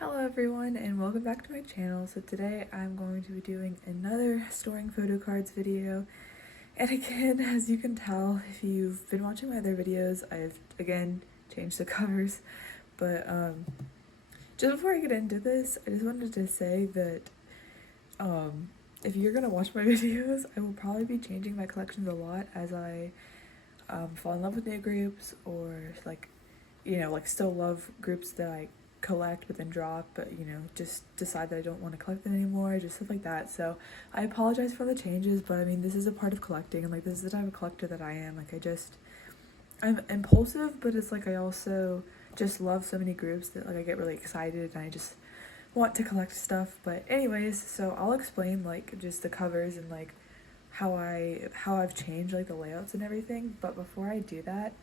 Hello everyone and welcome back to my channel. So today I'm going to be doing another storing photo cards video, and again, as you can tell if you've been watching my other videos, I've again changed the covers. But just before I get into this, I just wanted to say that if you're gonna watch my videos, I will probably be changing my collections a lot as I fall in love with new groups, or like still love groups that I collect but then drop, but just decide that I don't want to collect them anymore, just stuff like that. So I apologize for the changes, but I mean, this is a part of collecting, and like this is the type of collector that I am. Like I'm impulsive, but it's like I also just love so many groups that like I get really excited and I just want to collect stuff. But anyways, so I'll explain like just the covers and like how I've changed like the layouts and everything. But before I do that,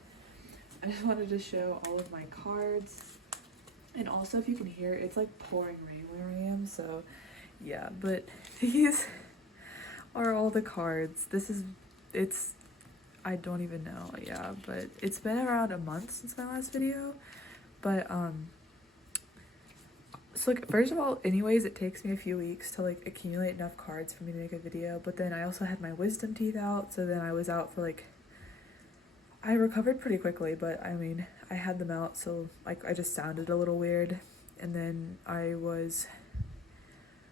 I just wanted to show all of my cards. And also, if you can hear, it's like pouring rain where I am, so yeah. But these are all the cards. I don't even know, yeah. But it's been around a month since my last video. But so like, first of all, anyways, it takes me a few weeks to like accumulate enough cards for me to make a video. But then I also had my wisdom teeth out, so then I was out for like, I recovered pretty quickly, but I mean, I had them out, so like I just sounded a little weird, and then I was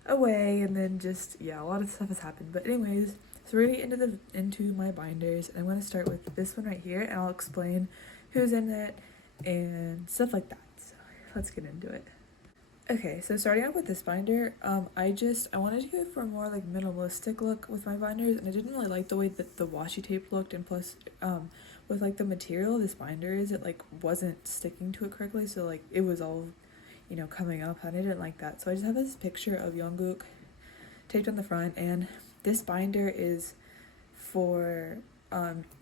away, and then just, yeah, a lot of stuff has happened. But anyways, so we're gonna get into my binders, and I'm gonna start with this one right here, and I'll explain who's in it and stuff like that. So let's get into it. Okay, so starting off with this binder, I wanted to go for a more like minimalistic look with my binders, and I didn't really like the way that the washi tape looked, and plus with like the material this binder is, it like wasn't sticking to it correctly, so like it was all coming up, and I didn't like that. So I just have this picture of Yongguk taped on the front, and this binder is for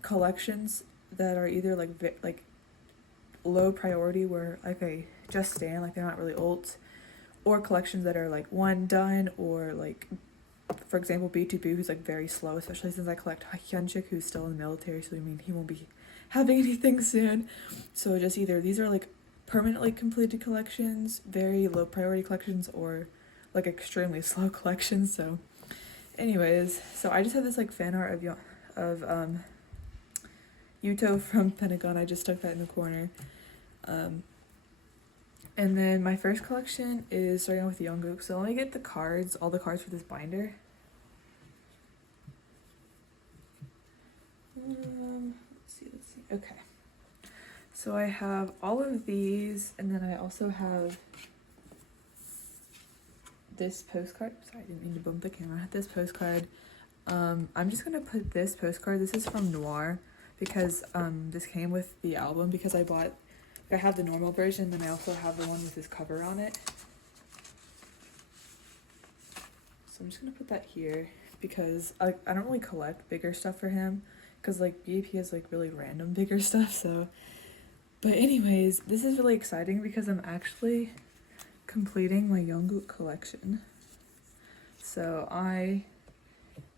collections that are either like low priority, where like I just stand, like they're not really ults, or collections that are like one done, or like for example b.a.p, who's like very slow, especially since I collect hyunsik, who's still in the military, so I mean he won't be having anything soon. So just either these are like permanently completed collections, very low priority collections, or like extremely slow collections. So anyways, so I just have this like fan art of Yuto from Pentagon. I just stuck that in the corner. And then my first collection is starting with Jonghyun. So let me get the cards, all the cards for this binder. Let's see. Okay. So I have all of these, and then I also have this postcard. Sorry, I didn't mean to bump the camera. I have this postcard. I'm just gonna put this postcard. This is from Noir, because this came with the album, because I have the normal version, then I also have the one with his cover on it. So I'm just gonna put that here, because I don't really collect bigger stuff for him, because like b.a.p has like really random bigger stuff. So but anyways, this is really exciting because I'm actually completing my Yongguk collection. So I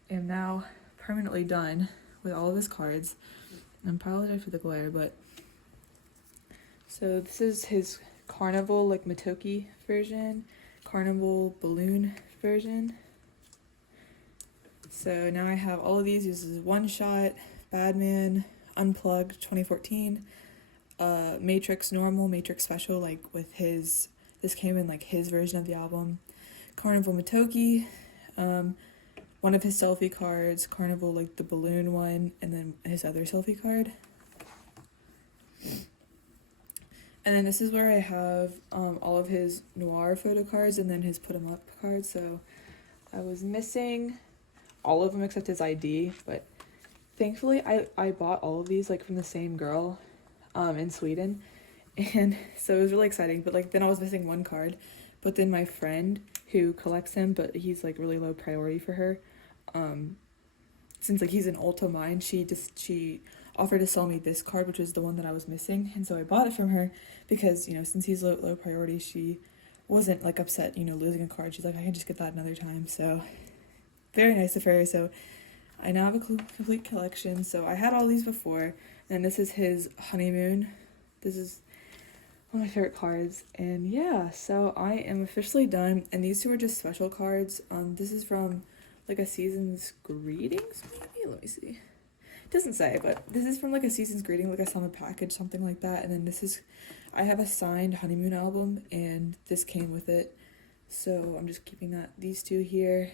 am now permanently done with all of his cards. I apologize for the glare, but so this is his carnival like Matoki version, carnival balloon version. So now I have all of these. This is One Shot, Badman, Unplugged 2014, Matrix Normal, Matrix Special, like with his, this came in like his version of the album, Carnival Matoki, one of his selfie cards, Carnival like the balloon one, and then his other selfie card. And then this is where I have all of his Noir photo cards, and then his put 'em up cards. So I was missing all of them except his ID, but thankfully I bought all of these like from the same girl in Sweden, and so it was really exciting. But like then I was missing one card, but then my friend who collects him, but he's like really low priority for her, since like he's an ultra mine, she offered to sell me this card, which is the one that I was missing, and so I bought it from her because since he's low priority, she wasn't like upset losing a card. She's like, I can just get that another time. So very nice of her. So I now have a complete collection. So I had all these before, and this is his honeymoon. This is one of my favorite cards. And yeah, so I am officially done, and these two are just special cards. This is from like a season's greetings, maybe? Let me see. It doesn't say, but this is from like a season's greeting, like a summer package, something like that. And then this is, I have a signed honeymoon album, and this came with it. So I'm just keeping these two here.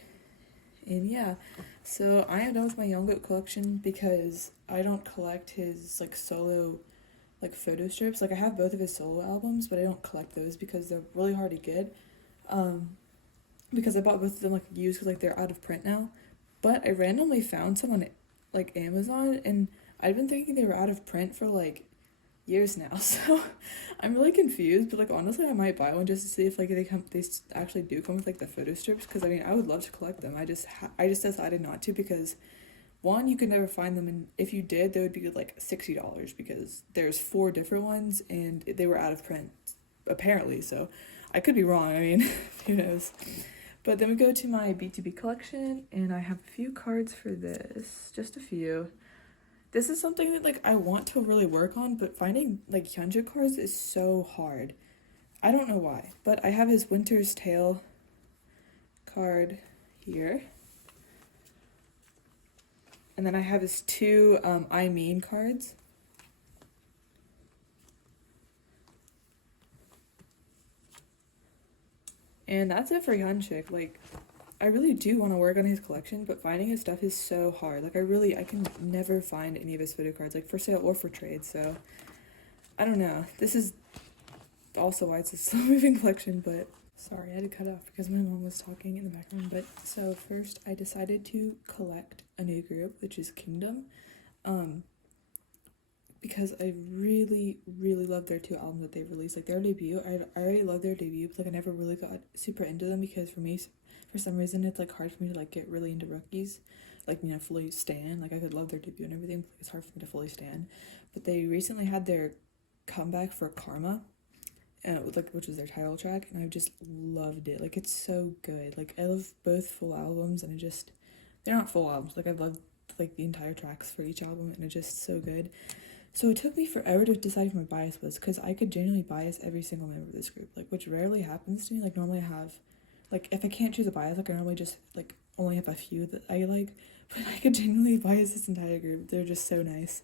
And yeah, so I am done with my Yongguk collection because I don't collect his like solo like photo strips. Like I have both of his solo albums, but I don't collect those because they're really hard to get. Because I bought both of them like used because like they're out of print now. But I randomly found some on like Amazon, and I've been thinking they were out of print for like years now. So I'm really confused, but like honestly I might buy one just to see if like they actually do come with like the photo strips, because I mean I would love to collect them. I just decided not to because one, you could never find them, and if you did, they would be like $60 because there's 4 different ones and they were out of print apparently. So I could be wrong, I mean who knows. But then we go to my b.a.p collection, and I have a few cards for this, just a few. This is something that like I want to really work on, but finding like Hyunsik cards is so hard. I don't know why, but I have his Winter's Tale card here. And then I have his 2 I Mean cards. And that's it for Hyunsik. Like, I really do want to work on his collection, but finding his stuff is so hard. Like, I can never find any of his photo cards, like, for sale or for trade, so I don't know. This is also why it's a slow-moving collection, but sorry, I had to cut off because my mom was talking in the background. But so first, I decided to collect a new group, which is Kingdom, because I really, really love their 2 albums that they released. Like, their debut, I already love their debut, but like I never really got super into them because for me, for some reason, it's like hard for me to like get really into rookies, like, you know, fully stan. Like I could love their debut and everything, but it's hard for me to fully stan. But they recently had their comeback for Karma, and it was like, which was their title track, and I just loved it. Like, it's so good. Like, I love both full albums, and they're not full albums. Like, I love like the entire tracks for each album, and it's just so good. So it took me forever to decide who my bias was, because I could genuinely bias every single member of this group, like, which rarely happens to me. Like, normally I have, like, if I can't choose a bias, like, I normally just, like, only have a few that I like, but I could genuinely bias this entire group. They're just so nice.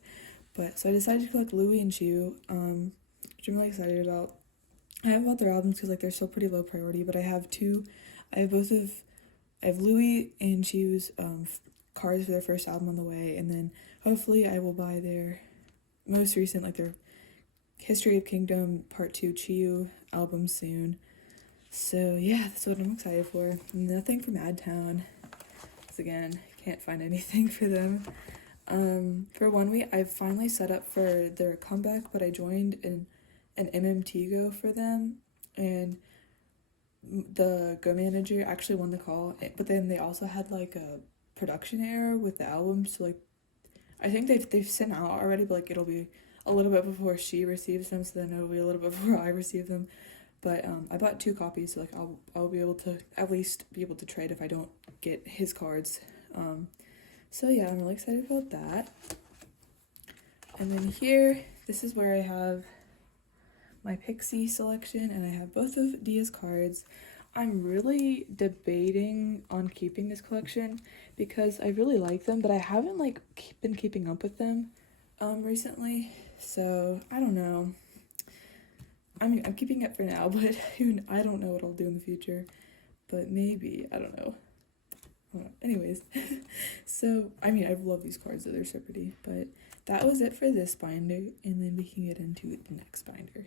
But, so I decided to collect Louis and Chu, which I'm really excited about. I haven't bought their albums because, like, they're still pretty low priority, but I have Louis and Chu's, cards for their first album on the way, and then hopefully I will buy their most recent, like their History of Kingdom Part 2 Chiyu album soon. So yeah, that's what I'm excited for. Nothing from Adtown, because again, can't find anything for them. For 1 week, I've finally set up for their comeback, but I joined an MMT Go for them, and the Go manager actually won the call, but then they also had like a production error with the album, so like I think they've sent out already, but like it'll be a little bit before she receives them, so then it'll be a little bit before I receive them. But I bought 2 copies, so like I'll be able to at least be able to trade if I don't get his cards. So yeah, I'm really excited about that. And then here, this is where I have my Pixie selection, and I have both of Dia's cards. I'm really debating on keeping this collection because I really like them, but I haven't like been keeping up with them recently, so I don't know. I mean, I'm keeping it for now, but I don't know what I'll do in the future, but maybe, I don't know. Anyways, so I mean, I love these cards, they're so pretty, but that was it for this binder, and then we can get into the next binder.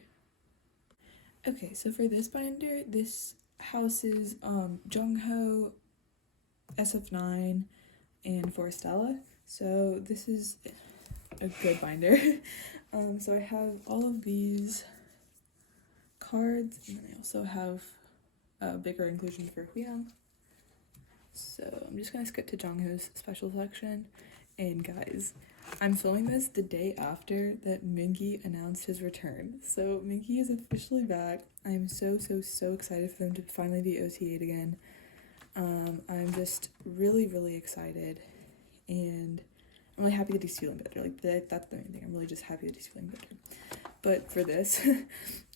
Okay, so for this binder, this houses Jongho, SF9, and Forestella. So this is a good binder. So I have all of these cards, and then I also have a bigger inclusion for Hyung. So I'm just gonna skip to Jongho's special section. And guys, I'm filming this the day after that Mingi announced his return. So Mingi is officially back. I'm so excited for them to finally be OTA'd again. I'm just really excited, and I'm really happy that he's feeling better. Like that's the main thing. I'm really just happy that he's feeling better. But for this,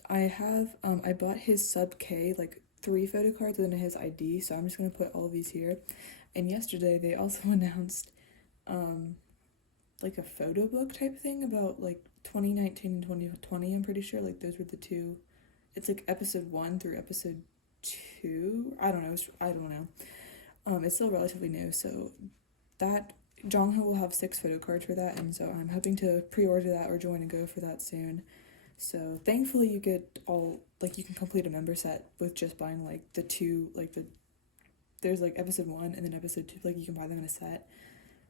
I bought his sub K, like 3 photo cards and his ID, so I'm just gonna put all of these here. And yesterday they also announced like a photo book type thing about like 2019 and 2020, I'm pretty sure. Like those were the two. It's like episode 1 through episode 2. I don't know. It's still relatively new, so that Jongho will have 6 photo cards for that, and so I'm hoping to pre-order that or join and go for that soon. So thankfully you get all, like, you can complete a member set with just buying like the 2, like there's like episode 1 and then episode 2, like you can buy them in a set.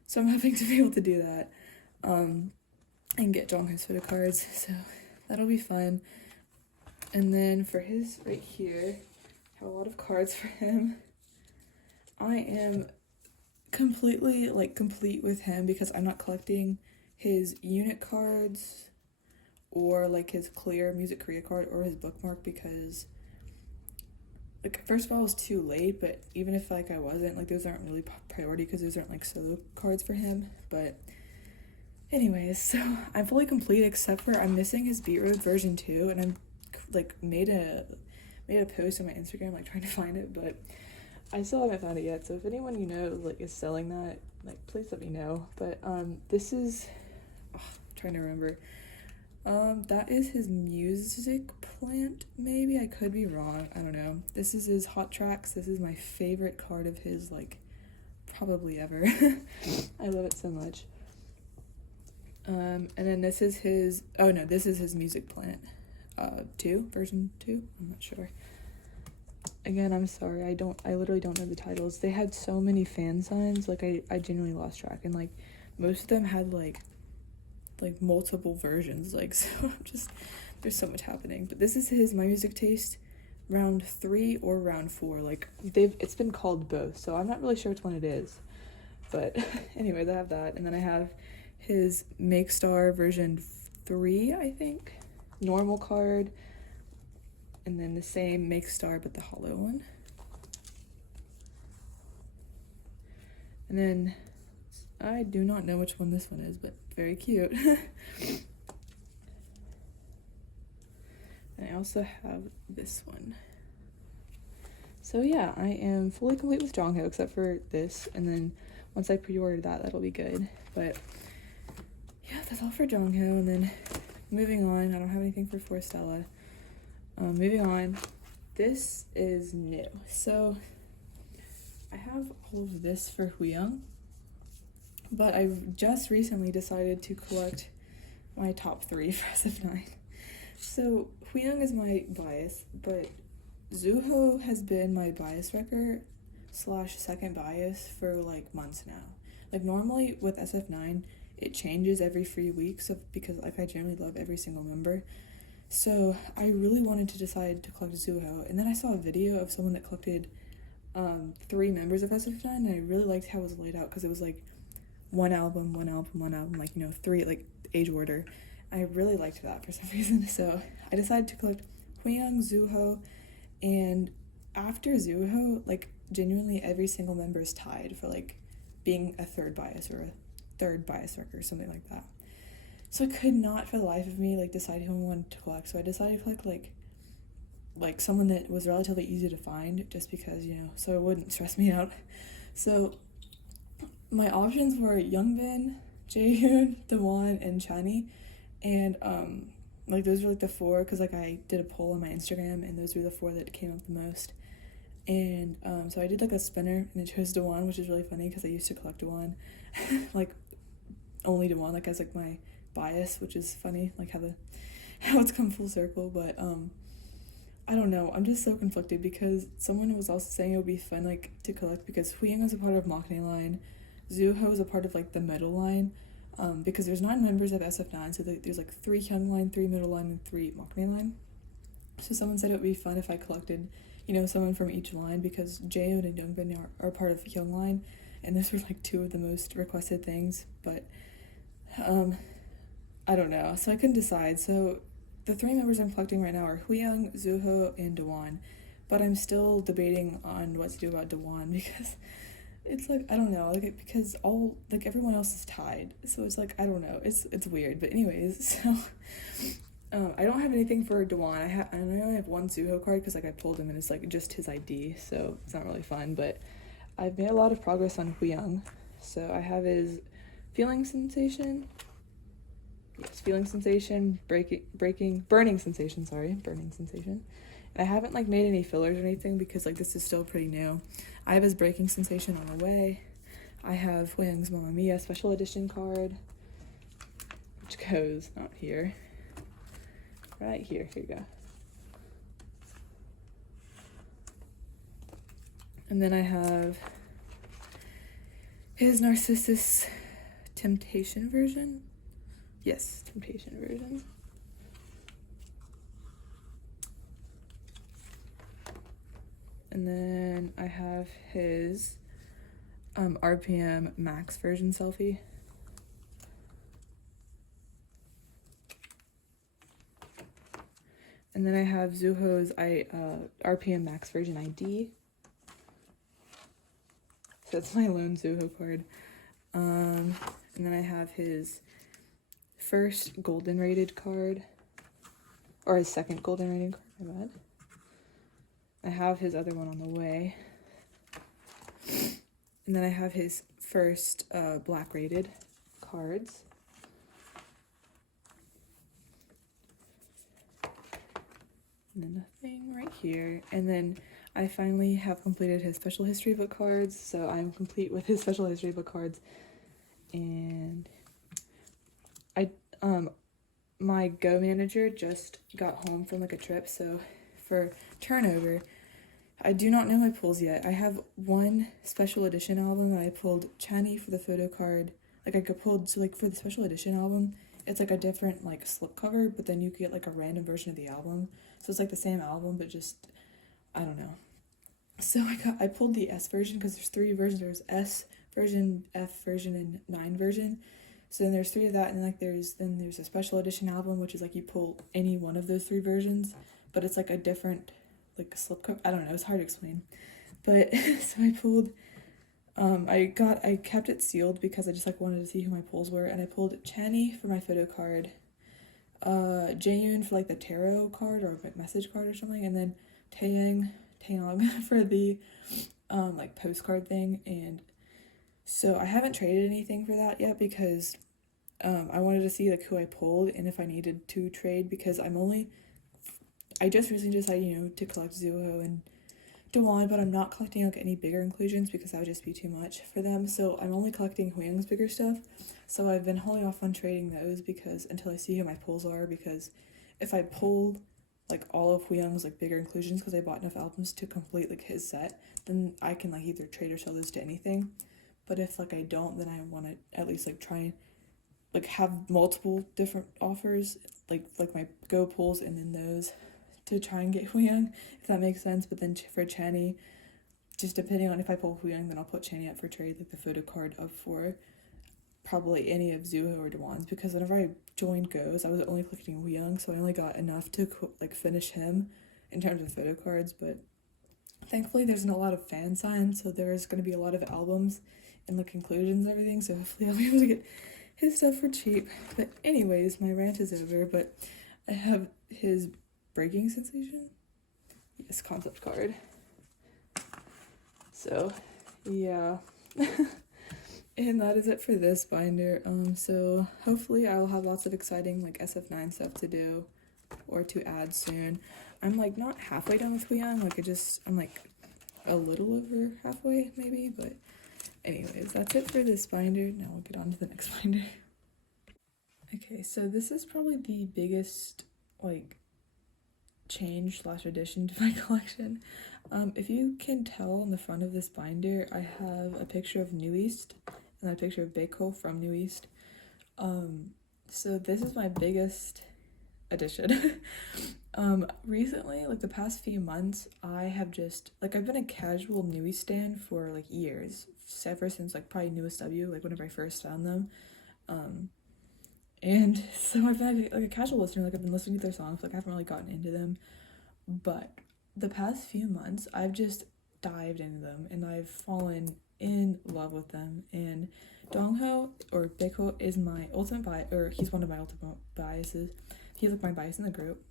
So I'm hoping to be able to do that, and get Jongho's photo cards, so that'll be fun. And then for his right here, I have a lot of cards for him. I am completely like complete with him because I'm not collecting his unit cards or like his clear Music Korea card or his bookmark, because like first of all it was too late, but even if like I wasn't, like those aren't really priority because those aren't like solo cards for him. But anyways, so I'm fully complete except for I'm missing his Beat Road version 2, and I'm like made a post on my Instagram like trying to find it, but I still haven't found it yet. So if anyone you know like is selling that, like please let me know. But this is I'm trying to remember. That is his music plant, maybe. I could be wrong. I don't know. This is his Hot Tracks. This is my favorite card of his, like, probably ever. I love it so much. And then this is his, oh no, this is his music plant. 2, version 2? I'm not sure. Again, I'm sorry. I literally don't know the titles. They had so many fan signs, like, I genuinely lost track. And, like, most of them had, like multiple versions, like, so there's so much happening. But this is his My Music Taste round 3 or round 4, like it's been called both, so I'm not really sure which one it is. But anyways, I have that, and then I have his Make Star version 3, I think, normal card, and then the same Make Star but the hollow one. And then I do not know which one this one is, but very cute. And I also have this one. So yeah, I am fully complete with Jongho except for this, and then once I pre-order that, that'll be good. But yeah, that's all for Jongho. And then moving on, I don't have anything for Forestella. Moving on, this is new. So I have all of this for Hyunsik, but I just recently decided to collect my top 3 for SF9. So Hyunsik is my bias, but Zuho has been my bias wrecker / second bias for like months now. Like normally with SF9, it changes every 3 weeks because like I generally love every single member. So I really wanted to decide to collect Zuho, and then I saw a video of someone that collected 3 members of SF9, and I really liked how it was laid out because it was like one album, like, you know, 3, like, age order. I really liked that for some reason, so I decided to collect Hyunsik, Zuho, and after Zuho, like, genuinely every single member is tied for, like, being a 3rd bias or a 3rd bias wrecker, something like that. So I could not for the life of me, like, decide who I wanted to collect, so I decided to collect, like someone that was relatively easy to find, just because, you know, so it wouldn't stress me out. So my options were Youngbin, Jaehyun, Dawon, and Chani, and like those were like the 4 because like I did a poll on my Instagram and those were the 4 that came up the most. And so I did like a spinner and I chose Dawon, which is really funny because I used to collect Dawon, like only Dawon, like as like my bias, which is funny, like how it's come full circle. But I don't know, I'm just so conflicted because someone was also saying it would be fun like to collect because Hyunsik was a part of Maknae line, Zuho is a part of like the middle line, because there's 9 members of SF9, so there's like 3 Hyung line, 3 middle line, and 3 Maknae line. So someone said it would be fun if I collected, you know, someone from each line because Jaehyun and Youngbin are part of Hyung line, and those were like 2 of the most requested things. But I don't know, so I couldn't decide. So the 3 members I'm collecting right now are Hyunsik, Zuho, and Dawon, but I'm still debating on what to do about Dawon because it's like, I don't know, like, because all, like, everyone else is tied, so it's like, I don't know, it's weird. But anyways, so I don't have anything for Dewan. I only have one Zuho card because like I pulled him and it's like just his ID, so it's not really fun. But I've made a lot of progress on Hyung. So I have his feeling sensation. Yes, feeling sensation, burning sensation. Sorry, burning sensation. And I haven't like made any fillers or anything because like this is still pretty new. I have his breaking sensation on the way. I have Hyung's Mamma Mia special edition card, which goes not here. Right here, here you go. And then I have his Narcissus Temptation version. Yes, Temptation version. And then I have his RPM Max version selfie. And then I have Zuho's RPM Max version ID. So that's my lone Zuho card. And then I have his first golden rated card, or his second golden rated card, my bad. I have his other one on the way. And then I have his first black rated cards. And then nothing right here. And then I finally have completed his special history book cards, so I'm complete with his special history book cards. And my Go manager just got home from like a trip, so for turnover, I do not know my pulls yet. I have one special edition album that I pulled Chani for the photo card. Like I pulled, so like for the special edition album, it's like a different like slipcover, but then you get like a random version of the album. So it's like the same album, but just, I don't know. So I pulled the S version because there's 3 versions. There's S version, F version, and 9 version. So then there's 3 of that, and like there's a special edition album, which is like you pull any one of those 3 versions, but it's like a different like slipcover. I don't know, it's hard to explain. But so I pulled I kept it sealed because I just like wanted to see who my pulls were, and I pulled Chani for my photo card, Jaeyoon for like the tarot card or message card or something, and then Taeyang for the like postcard thing. And so I haven't traded anything for that yet because I wanted to see like who I pulled and if I needed to trade, because I just recently decided, to collect Zuho and Dewan, but I'm not collecting like any bigger inclusions because that would just be too much for them. So I'm only collecting Hyung's bigger stuff. So I've been holding off on trading those because until I see who my pulls are, because if I pull like all of Hyung's like bigger inclusions because I bought enough albums to complete like his set, then I can like either trade or sell those to anything. But if like I don't, then I want to at least like try and like have multiple different offers, like my Go pulls and then those, to try and get Hyung, if that makes sense. But then for Chani, just depending on if I pull Hyung, then I'll put Chani up for trade, like the photo card up for probably any of Zuho or Dewan's, because whenever I joined Go's, I was only collecting Hyung, so I only got enough to like finish him in terms of photo cards. But thankfully there's a lot of fan signs, so there's going to be a lot of albums and like inclusions and everything, so hopefully I'll be able to get his stuff for cheap. But anyways, my rant is over. But I have his breaking sensation, yes, concept card. So yeah. And that is it for this binder. So hopefully I will have lots of exciting like SF9 stuff to do or to add soon. I'm like not halfway done with Hyun, like I'm like a little over halfway maybe. But anyways, that's it for this binder. Now we'll get on to the next binder. Okay, so this is probably the biggest like change / addition to my collection. If you can tell on the front of this binder, I have a picture of New East and a picture of Baekho from New East. So this is my biggest addition. Recently, like the past few months, I have just like I've been a casual New East stan for like years, ever since like probably Newest W, like whenever I first found them. And so I've been like a casual listener, like I've been listening to their songs, like I haven't really gotten into them. But the past few months, I've just dived into them and I've fallen in love with them. And Jongho, or Baekho, is my ultimate bias, or he's one of my ultimate biases. he's like my bias in the group.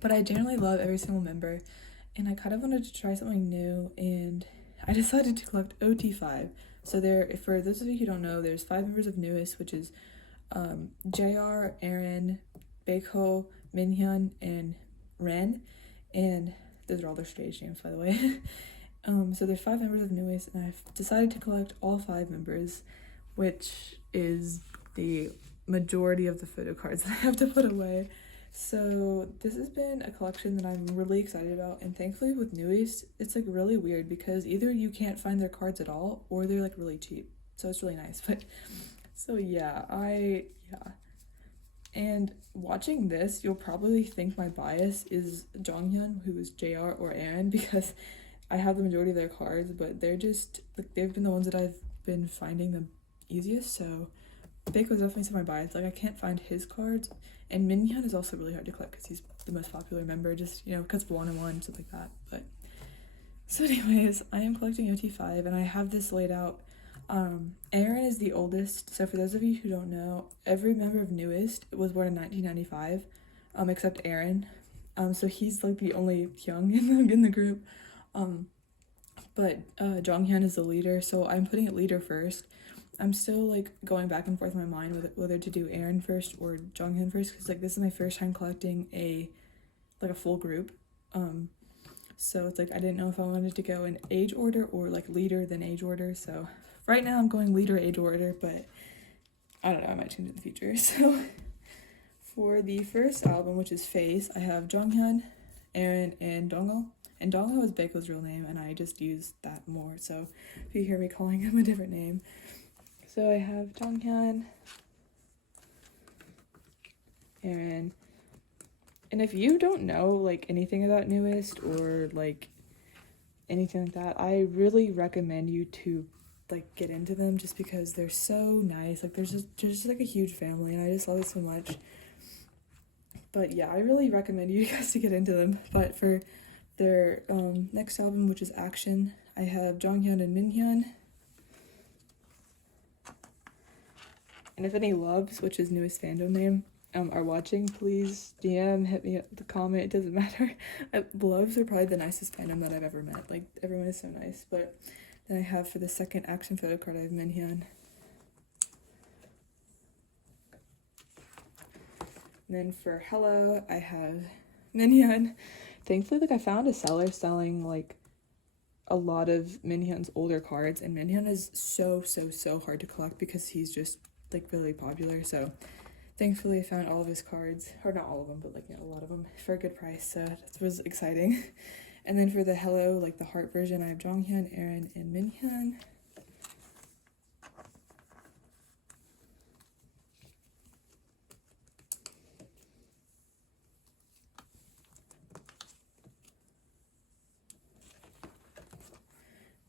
But I generally love every single member, and I kind of wanted to try something new, and I decided to collect ot5. So there, for those of you who don't know, there's 5 members of NU'EST, which is JR, Aaron, Baekho, Minhyun, and Ren, and those are all their stage names, by the way. So there's 5 members of NU'EST, and I've decided to collect all 5 members, which is the majority of the photo cards that I have to put away. So this has been a collection that I'm really excited about, and thankfully with NU'EST, it's like really weird because either you can't find their cards at all or they're like really cheap. So it's really nice. But so yeah. And watching this, you'll probably think my bias is Jonghyun, who is JR, or Aaron, because I have the majority of their cards, but they're just like, they've been the ones that I've been finding the easiest. So Baekho was definitely my bias. Like, I can't find his cards, and Minhyun is also really hard to collect because he's the most popular member, just, you know, because of 1-on-1, stuff like that. But so anyways, I am collecting ot5, and I have this laid out. Aaron is the oldest, so for those of you who don't know, every member of NU'EST was born in 1995, except Aaron. So he's like the only young in the group. But Jonghyun is the leader, so I'm putting it leader first. I'm still like going back and forth in my mind with whether to do Aaron first or Jonghyun first, because like this is my first time collecting a full group. So it's like I didn't know if I wanted to go in age order or like leader then age order. So right now I'm going leader age order, but I don't know, I might change it in the future. So for the first album, which is Face, I have Jonghyun, Aaron, and Jongho. And Jongho is Baekho's real name, and I just use that more. So if you hear me calling him a different name. So I have Jonghyun, Aaron, and if you don't know like anything about NU'EST or like anything like that, I really recommend you to like get into them, just because they're so nice. Like there's just like a huge family, and I just love it so much. But yeah, I really recommend you guys to get into them. But for their next album, which is Action, I have Jonghyun and Minhyun. And if any loves, which is NU'EST fandom name, are watching, please DM, hit me up with a comment, it doesn't matter. Loves are probably the nicest fandom that I've ever met. Like, everyone is so nice. But then I have, for the second Action photo card, I have Minhyun. And then for Hello, I have Minhyun. Thankfully, like, I found a seller selling, like, a lot of Minhyun's older cards, and Minhyun is so hard to collect because he's just like really popular. So thankfully I found all of his cards, or not all of them, but like, you know, a lot of them for a good price. So that was exciting. And then for the Hello, like the heart version, I have Jonghyun, Aaron, and Minhyun.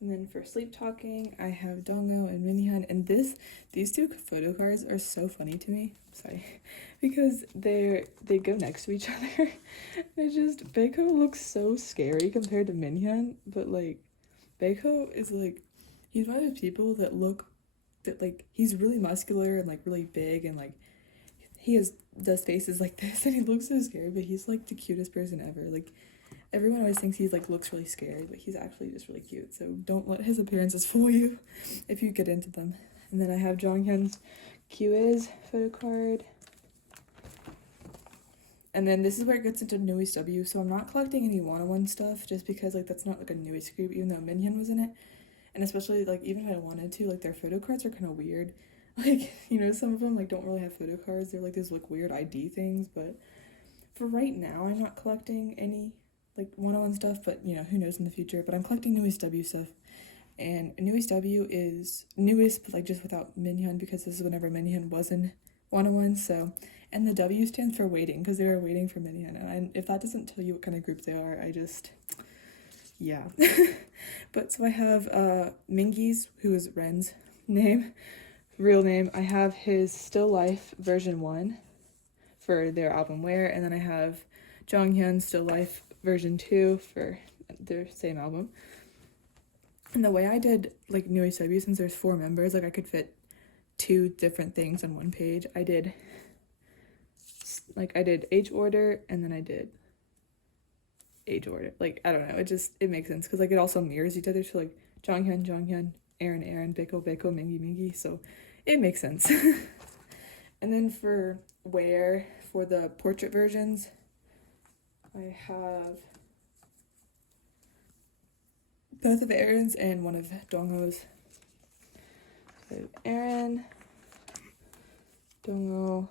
And then for Sleep Talking, I have Jongho and Minhyun, and these two photo cards are so funny to me. Sorry, because they go next to each other. It's just, Baekho looks so scary compared to Minhyun, but like Baekho is like, he's one of those people that like he's really muscular and like really big, and like he does faces like this, and he looks so scary, but he's like the cutest person ever. Like, everyone always thinks he's like looks really scary, but he's actually just really cute. So don't let his appearances fool you if you get into them. And then I have Jonghyun's Q-Is photo card. And then this is where it gets into NU'EST W. So I'm not collecting any 1-on-1 stuff, just because like that's not like a NU'EST group, even though Minhyun was in it. And especially like even if I wanted to, like their photo cards are kind of weird. Like, you know, some of them like don't really have photo cards. They're like these like weird ID things. But for right now, I'm not collecting any like 1-on-1 stuff, but you know, who knows in the future. But I'm collecting NU'EST W stuff, and NU'EST W is NU'EST, but like just without Minhyun, because this is whenever Minhyun was in 1-on-1. So, and the W stands for waiting, because they were waiting for Minhyun, and if that doesn't tell you what kind of group they are, I just, yeah. But so I have Mingi's, who is Ren's real name. I have his Still Life version 1 for their album Where, and then I have Jonghyun's Still Life version 2 for their same album. And the way I did like NU'EST W, since there's 4 members, like I could fit 2 different things on one page. I did like I did age order and then I did age order. Like, I don't know, it makes sense because like it also mirrors each other. So like Jonghyun, Jonghyun, Aaron, baekho, Mingi, so it makes sense. And then for wear, for the portrait versions, I have both of Aaron's and one of Jongho's. So Aaron, Jongho,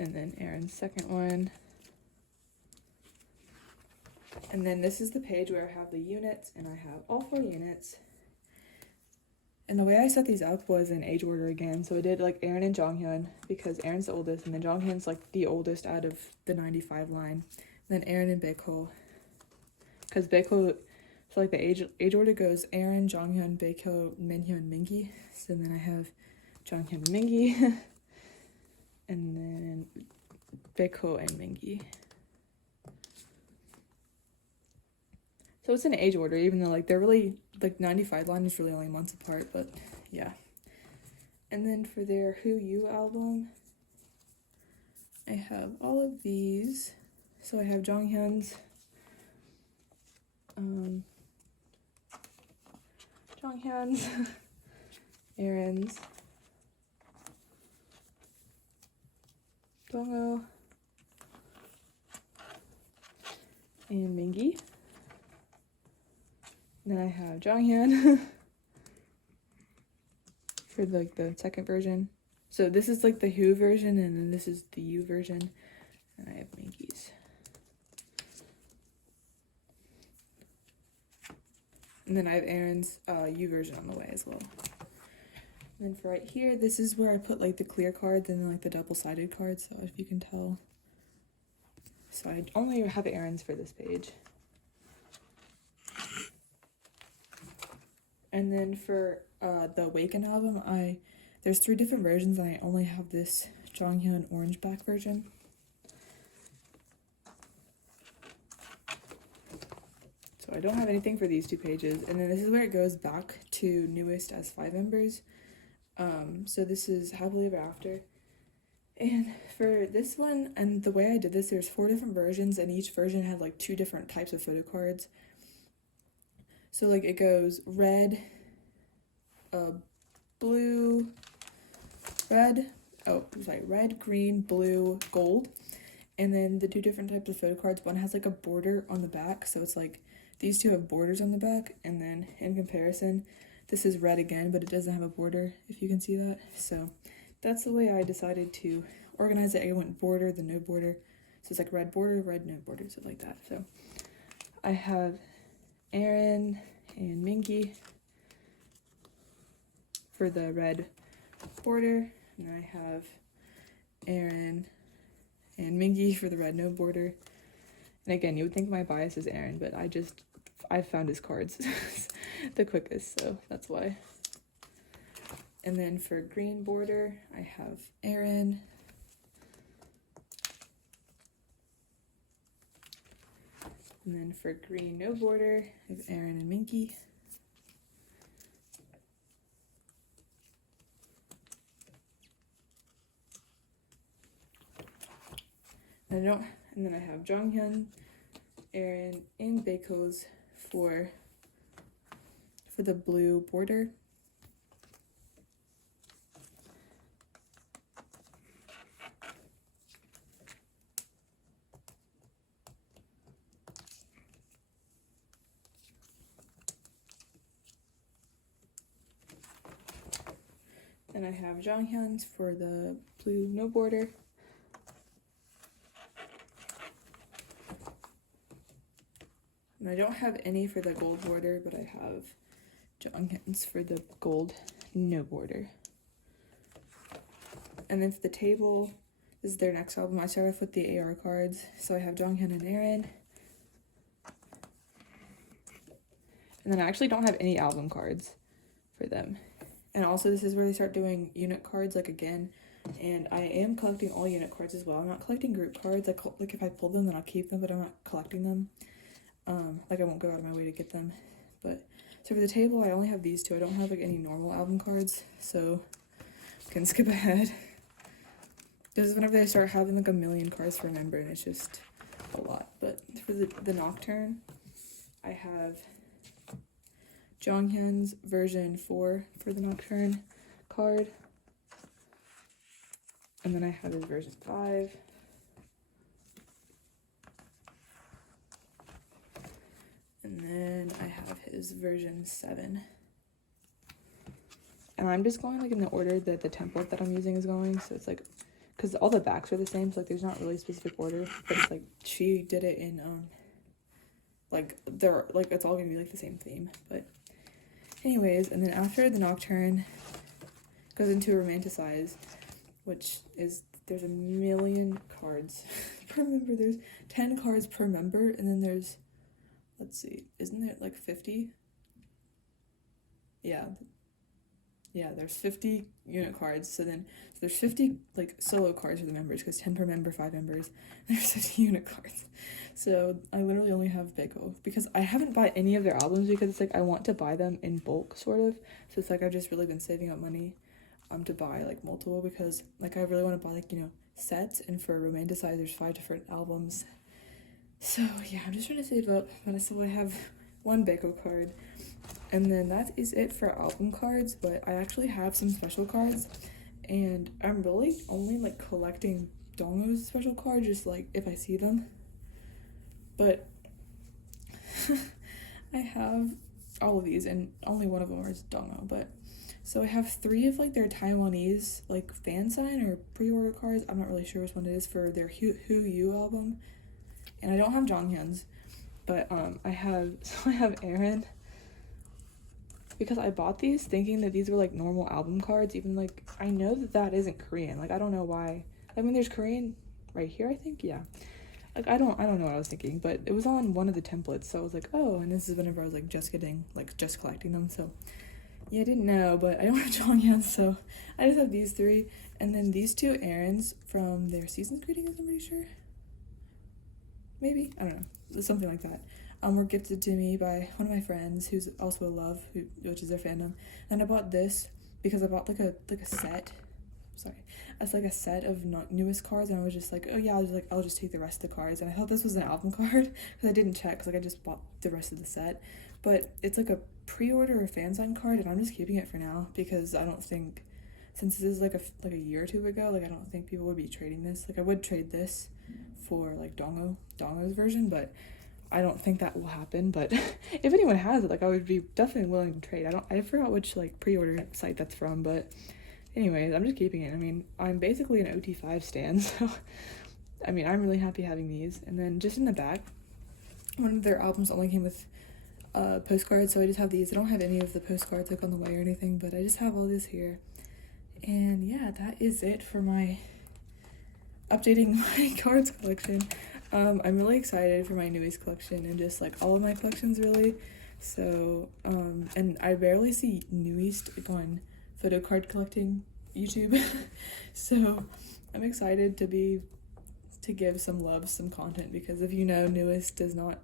and then Aaron's second one. And then this is the page where I have the units, and I have all 4 units. And the way I set these up was in age order again. So I did like Aaron and Jonghyun because Aaron's the oldest, and then Jonghyun's like the oldest out of the 95 line. And then Aaron and baekho, because baekho, so like the age order goes Aaron, Jonghyun, baekho, Minhyun, Mingi. So then I have Jonghyun and Mingi, and then baekho and Mingi. So it's in age order, even though like they're really, like 95 line is really only months apart, but yeah. And then for their Who You album, I have all of these. So I have Jonghyun's, Aaron's, Jongho, and Mingi. And then I have Jonghyun for like the second version. So this is like the Who version, and then this is the You version. And I have Mingi's. And then I have Aaron's U version on the way as well. And then for right here, this is where I put like the clear cards and then like the double-sided cards, so if you can tell. So I only have Aaron's for this page. And then for the Awaken album, there's 3 different versions, and I only have this Jonghyun orange back version. So I don't have anything for these 2 pages. And then this is where it goes back to newest SF9 members. So this is Happily Ever After. And for this one, and the way I did this, there's 4 different versions, and each version had like 2 different types of photo cards. So like it goes red, blue, red, green, blue, gold. And then the 2 different types of photo cards, one has like a border on the back, so it's like these 2 have borders on the back, and then in comparison, this is red again, but it doesn't have a border, if you can see that. So that's the way I decided to organize it. I went border, then no border. So it's like red border, red, no border, so like that. So I have Aaron and Mingi for the red border, and then I have Aaron and Mingi for the red no border. And again, you would think my bias is Aaron, but I found his cards the quickest, so that's why. And then for green border, I have Aaron, and then for green no border, I have Aaron and Mingi. And then I have Jonghyun, Aaron, and baekho's for the blue border. Then I have Jonghyun's for the blue no border. And I don't have any for the gold border, but I have Jonghyun's for the gold no border. And then for the table, this is their next album. I started off with the AR cards. So I have Jonghyun and Aaron. And then I actually don't have any album cards for them. And also this is where they start doing unit cards like again. And I am collecting all unit cards as well. I'm not collecting group cards. Like if I pull them, then I'll keep them, but I'm not collecting them. Like I won't go out of my way to get them. But so for the table, I only have these 2. I don't have like any normal album cards, so I can skip ahead. Because whenever they start having like a million cards to remember, and it's just a lot. But for the Nocturne, I have Jonghyun's version 4 for the Nocturne card. And then I have his version 5. And then I have his version 7. And I'm just going like in the order that the template that I'm using is going. So it's like, because all the backs are the same, so like there's not really a specific order. But it's like she did it in like they're like it's all gonna be like the same theme. But anyways, and then after the Nocturne goes into Romanticize, which is there's a million cards per member. There's 10 cards per member, and then there's, let's see, isn't there like 50? Yeah, there's 50 unit cards. So there's 50 like solo cards for the members, because 10 per member, 5 members. There's 50 unit cards. So I literally only have baekho because I haven't bought any of their albums, because it's like I want to buy them in bulk sort of. So it's like I've just really been saving up money to buy like multiple, because like I really want to buy like, you know, sets, and for Romanticize there's 5 different albums. So yeah, I'm just trying to save up, but I still have one baekho card. And then that is it for album cards, but I actually have some special cards, and I'm really only like collecting Jongho's special cards, just like if I see them. But I have all of these, and only one of them is Jongho. But so I have 3 of like their Taiwanese like fan sign or pre-order cards. I'm not really sure which one it is for their Who album, and I don't have Jonghyun's, but I have Aaron, because I bought these thinking that these were like normal album cards, even like I know that isn't Korean. Like I don't know why. I mean, there's Korean right here, I think. Yeah. Like I don't know what I was thinking, but it was on one of the templates, so I was like, oh, and this is whenever I was like just collecting them. So yeah, I didn't know, but I don't have Jonghyun, so I just have these 3, and then these 2 errands from their season's greetings, I'm pretty sure. Maybe, I don't know, something like that. Were gifted to me by one of my friends who's also a love, which is their fandom. And I bought this because I bought like a set. It's like a set of newest cards, and I was just like, oh yeah, I'll just take the rest of the cards. And I thought this was an album card because I didn't check, because like I just bought the rest of the set. But it's like a pre-order or fan sign card, and I'm just keeping it for now, because I don't think, since this is like a year or 2 ago, like I don't think people would be trading this. Like I would trade this for like Jongho's version, but I don't think that will happen. But if anyone has it, like I would be definitely willing to trade. I forgot which like pre-order site that's from, but anyways, I'm just keeping it. I mean, I'm basically an ot5 stan, so I mean, I'm really happy having these. And then just in the back, one of their albums only came with postcards, so I just have these. I don't have any of the postcards like on the way or anything, but I just have all this here. And yeah, that is it for my updating my cards collection. I'm really excited for my newest collection, and just like all of my collections really. So and I barely see newest on photo card collecting YouTube. So I'm excited to give some love, some content, because if you know, newest does not,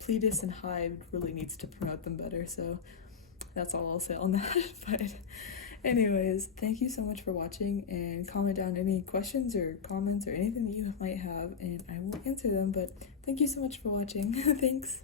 Pledis and Hive really needs to promote them better. So that's all I'll say on that. But anyways, thank you so much for watching, and comment down any questions or comments or anything that you might have, and I will answer them. But thank you so much for watching. Thanks.